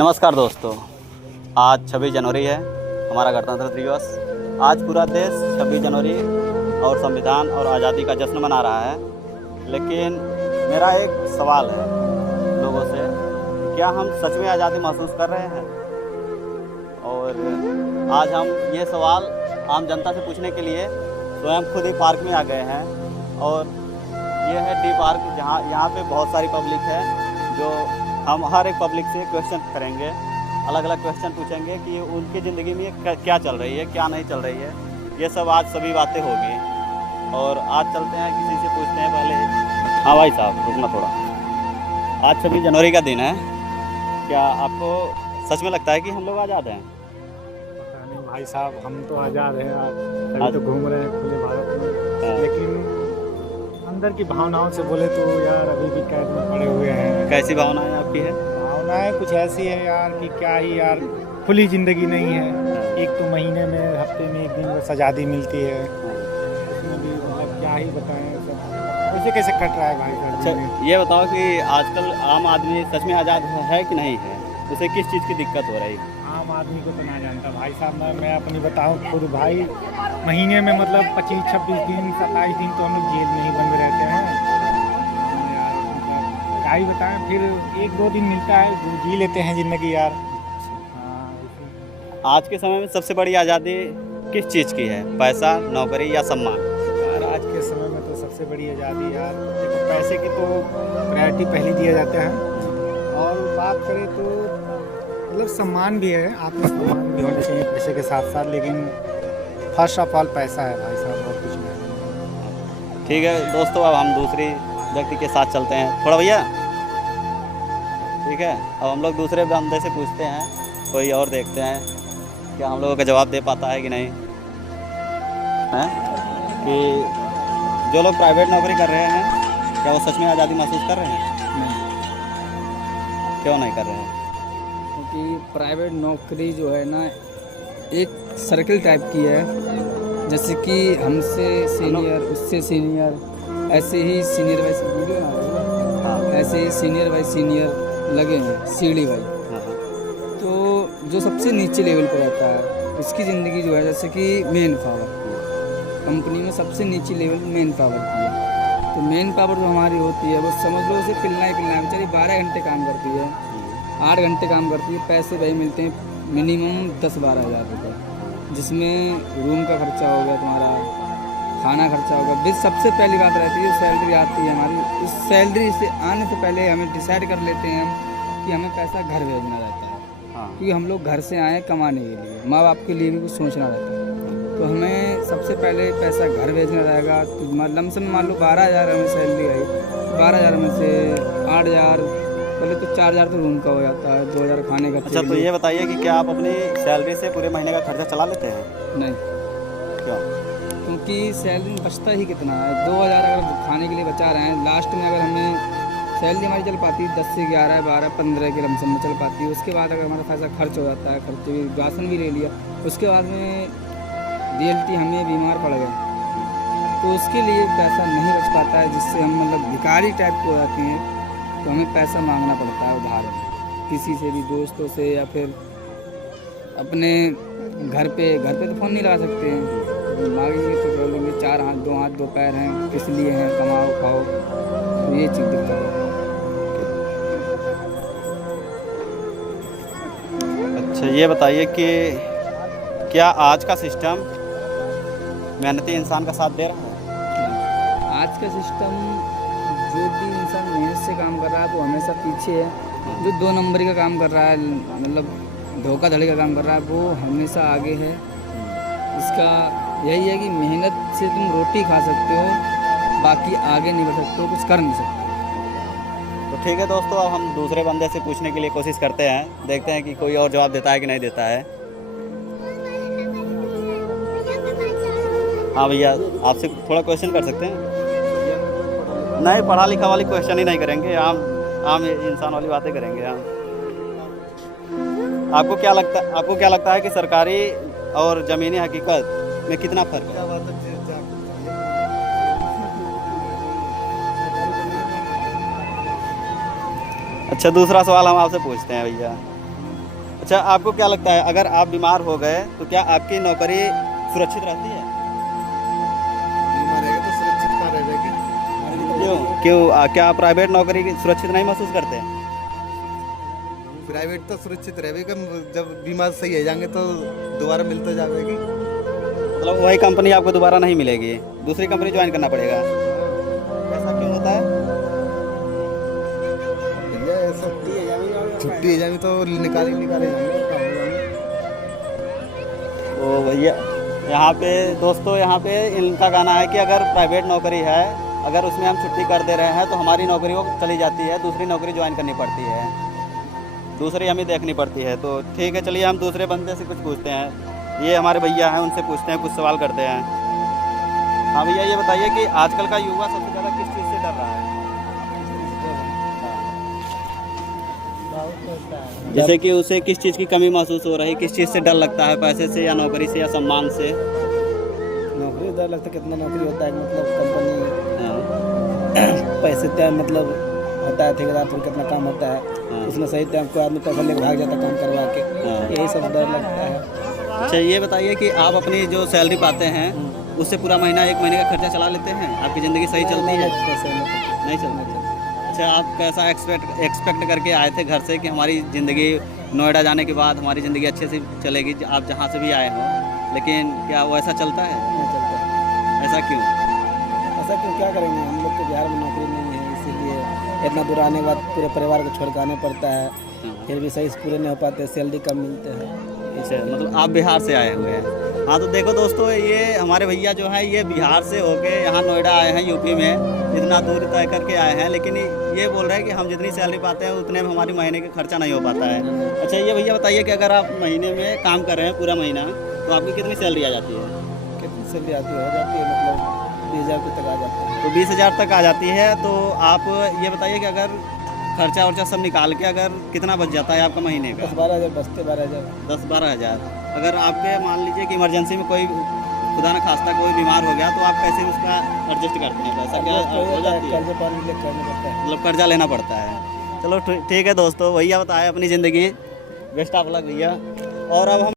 नमस्कार दोस्तों, आज 26 जनवरी है, हमारा गणतंत्र दिवस। आज पूरा देश 26 जनवरी और संविधान और आज़ादी का जश्न मना रहा है। लेकिन मेरा एक सवाल है लोगों से, क्या हम सच में आज़ादी महसूस कर रहे हैं? और आज हम ये सवाल आम जनता से पूछने के लिए स्वयं खुद ही पार्क में आ गए हैं। और ये है डी पार्क, जहाँ यहाँ पे बहुत सारी पब्लिक है। जो हम हर एक पब्लिक से क्वेश्चन करेंगे, अलग अलग क्वेश्चन पूछेंगे कि उनकी ज़िंदगी में क्या चल रही है, क्या नहीं चल रही है। ये सब आज सभी बातें होगी। और आज चलते हैं, किसी से पूछते हैं पहले। हाँ भाई साहब, रुकना थोड़ा। आज 26 जनवरी का दिन है, क्या आपको सच में लगता है कि हम लोग आज़ाद हैं? पता नहीं भाई साहब, हम तो आज़ाद हैं यार, अभी तो घूम रहे हैं खुले भारत में। लेकिन अंदर की भावनाओं से बोले तो यार अभी भी कैद में पड़े हुए हैं। कैसी भावनाएं आपकी है? भावनाएं कुछ ऐसी है यार कि क्या ही यार, खुली ज़िंदगी नहीं है। एक तो महीने में, हफ्ते में एक दिन बस आज़ादी मिलती है, उसमें भी मतलब क्या ही बताएं सब। वैसे कैसे कट रहा है भाई साहब? अच्छा ये बताओ कि आजकल आम आदमी सच में आज़ाद है कि नहीं है? उसे किस चीज़ की दिक्कत हो रही है? आम आदमी को तो ना जानता भाई साहब। मैं अपनी बताऊं खुद भाई, महीने में मतलब 25-26 दिन 27 दिन तो हम लोग जेल में ही बंद रहते हैं यार। मतलब क्या ही बताएं, फिर 1-2 दिन मिलता है, जी लेते हैं ज़िंदगी यार। आज के समय में सबसे बड़ी आज़ादी किस चीज़ की है? पैसा, नौकरी या सम्मान? यार आज के समय में तो सबसे बड़ी आज़ादी यार, देखो पैसे की तो प्रायोरिटी पहले दिया जाता है। और बात करें तो मतलब सम्मान भी है, आत्मसम्मान भी होना चाहिए पैसे के साथ साथ। लेकिन फर्स्ट ऑफ ऑल पैसा है भाई साहब, और कुछ नहीं। ठीक है दोस्तों, अब हम दूसरी व्यक्ति के साथ चलते हैं थोड़ा भैया। ठीक है, अब हम लोग दूसरे बंदे से पूछते हैं, कोई और देखते हैं क्या हम लोगों का जवाब दे पाता है कि नहीं है। कि जो लोग प्राइवेट नौकरी कर रहे हैं, क्या वो सच में आज़ादी महसूस कर रहे हैं? नहीं, क्यों नहीं कर रहे हैं? क्योंकि प्राइवेट नौकरी जो है ना, एक सर्कल टाइप की है। जैसे कि हमसे सीनियर, उससे सीनियर, ऐसे ही सीनियर बाई सीनियर, ऐसे ही सीनियर बाई सीनियर लगे हैं, सीढ़ी बाई। तो जो सबसे नीचे लेवल पर रहता है उसकी ज़िंदगी जो है, जैसे कि मेन पावर कंपनी में सबसे नीचे लेवल मेन पावर की है। तो मेन पावर जो हमारी होती है, वो समझ लो उसे पिलना ही पिलना है। बेचारी 12 घंटे काम करती है, 8 घंटे काम करती है, पैसे भाई मिलते हैं मिनिमम 10-12 हज़ार रुपये, जिसमें रूम का खर्चा हो गया, तुम्हारा खाना खर्चा होगा। फिर सबसे पहली बात रहती है सैलरी आती है हमारी। उस सैलरी से आने से पहले हमें डिसाइड कर लेते हैं हम कि हमें पैसा घर भेजना रहता है। क्योंकि हम लोग घर से आए कमाने के लिए, माँ बाप के लिए भी कुछ सोचना रहता है। तो हमें सबसे पहले पैसा घर भेजना रहेगा। तो लमसम मान लो 12,000 हमें सैलरी आई, 12,000 में से 8,000 पहले तो 4,000 तो रूम का हो जाता है, 2,000 खाने का। अच्छा तो ये बताइए कि क्या आप अपनी सैलरी से पूरे महीने का खर्चा चला लेते हैं? नहीं, क्यों? क्योंकि सैलरी में बचता ही कितना है। 2,000 अगर खाने के लिए बचा रहे हैं, लास्ट में अगर हमें सैलरी हमारी चल पाती है 10 से 11, 12, 15 के लमसम में चल पाती है। उसके बाद अगर हमारा पैसा खर्च हो जाता है, खर्चे भी, राशन भी ले लिया, उसके बाद में रियलिटी हमें बीमार पड़ गए, तो उसके लिए पैसा नहीं बच पाता है, जिससे हम मतलब भिखारी टाइप के हो जाते हैं। तो हमें पैसा मांगना पड़ता है उधार, किसी से भी, दोस्तों से, या फिर अपने घर पे तो फ़ोन नहीं लगा सकते हैं, तो मांगेंगे तो बोलेंगे 4 हाथ 2 हाथ 2 पैर हैं, किस लिए हैं, कमाओ खाओ। तो ये चीज़ दिक्कत है। अच्छा ये बताइए कि क्या आज का सिस्टम मेहनती इंसान का साथ दे रहा है? आज का सिस्टम, जो भी इंसान मेहनत से काम कर रहा है वो हमेशा पीछे है। जो 2 नंबरी का काम कर रहा है, मतलब धोखाधड़ी का काम कर रहा है, वो हमेशा आगे है। इसका यही है कि मेहनत से तुम रोटी खा सकते हो, बाकी आगे नहीं बढ़ सकते हो, कुछ कर नहीं सकते। तो ठीक है दोस्तों, अब हम दूसरे बंदे से पूछने के लिए कोशिश करते हैं, देखते हैं कि कोई और जवाब देता है कि नहीं देता है। हाँ भैया, आपसे थोड़ा क्वेश्चन कर सकते हैं? नहीं, पढ़ा लिखा वाली क्वेश्चन ही नहीं करेंगे, आम इंसान वाली बातें करेंगे हम। आपको क्या लगता है कि सरकारी और ज़मीनी हकीकत में कितना फ़र्क है? अच्छा दूसरा सवाल हम आपसे पूछते हैं भैया अच्छा, आपको क्या लगता है अगर आप बीमार हो गए तो क्या आपकी नौकरी सुरक्षित रहती है? बीमा रहेगा तो सुरक्षित कहाँ रह जाएगी। क्यों क्या आप प्राइवेट नौकरी की सुरक्षित नहीं महसूस करते हैं? प्राइवेट तो सुरक्षित रहेगा, जब बीमा सही हो जाएंगे तो दोबारा मिल तो जाएगी। मतलब वही कंपनी आपको दोबारा नहीं मिलेगी, दूसरी कंपनी ज्वाइन करना पड़ेगा। ऐसा क्यों होता है? भैया ऐसा छुट्टी हो जाएगी तो निकाले जाएंगे। तो भैया यहाँ पे दोस्तों, यहाँ पे इनका कहना है कि अगर प्राइवेट नौकरी है, अगर उसमें हम छुट्टी कर दे रहे हैं तो हमारी नौकरी वो चली जाती है, दूसरी नौकरी ज्वाइन करनी पड़ती है, दूसरी हमें देखनी पड़ती है। तो ठीक है, चलिए हम दूसरे बंदे से कुछ पूछते हैं। ये हमारे भैया हैं, उनसे पूछते हैं, कुछ सवाल करते हैं। हाँ भैया, ये बताइए कि आजकल का युवा सबसे ज़्यादा किस चीज़ से डर रहा है? जैसे कि उसे किस चीज़ की कमी महसूस हो रही है, किस चीज़ से डर लगता है, पैसे से या नौकरी से या सम्मान से? नौकरी डर लगता है, कितना नौकरी होता है मतलब कंपनी हाँ, पैसे टाइम मतलब होता है, ठेकेदार पर कितना काम होता है, हाँ। उसमें सही टाइम को आदमी पैसा लेकर भाग जाता है काम करवा के, हाँ। यही सब डर लगता है। अच्छा, ये बताइए कि आप अपनी जो सैलरी पाते हैं उससे पूरा महीना, एक महीने का खर्चा चला लेते हैं? आपकी ज़िंदगी सही चलती है? नहीं चलती। अच्छा, आप कैसा एक्सपेक्ट करके आए थे घर से कि हमारी ज़िंदगी नोएडा जाने के बाद हमारी ज़िंदगी अच्छे से चलेगी, आप जहाँ से भी आए हो, लेकिन क्या वो ऐसा चलता है? नहीं चलता। ऐसा क्यों? ऐसा क्यों, क्या करेंगे, हम लोग तो बिहार में नौकरी नहीं है, इसीलिए इतना दूर आने के बाद पूरे परिवार को छोड़ के आना पड़ता है, फिर भी सही से पूरे नहीं हो पाते, सैलरी कम मिलते हैं। अच्छा, मतलब आप बिहार से आए हुए हैं। हाँ, तो देखो दोस्तों, ये हमारे भैया जो है ये बिहार से होके यहाँ नोएडा आए हैं, यूपी में इतना दूर तय करके आए हैं, लेकिन ये बोल रहे हैं कि हम जितनी सैलरी पाते हैं उतने में हमारी महीने का खर्चा नहीं हो पाता है। अच्छा, ये भैया बताइए कि अगर आप महीने में काम कर रहे हैं पूरा महीना, तो आपकी कितनी सैलरी आ जाती है? कितनी सैलरी आती हो जाती है, मतलब 20,000 तक आ जाता है। तो 20,000 तक आ जाती है। तो आप ये बताइए कि अगर खर्चा वर्चा सब निकाल के अगर कितना बच जाता है आपका महीने का? 10-12 हज़ार बचते, 12,000। 10-12 हज़ार। अगर आपके मान लीजिए कि इमरजेंसी में कोई खुदा न खास्ता कोई बीमार हो गया, तो आप कैसे उसका एडजस्ट करते हैं? पैसा क्या हो जाती है? कर्ज पानी ले करना पड़ता है, मतलब कर्जा लेना पड़ता है। चलो ठीक है दोस्तों, भैया बताए अपनी ज़िंदगी। बेस्ट ऑफ लक भैया। और अब हम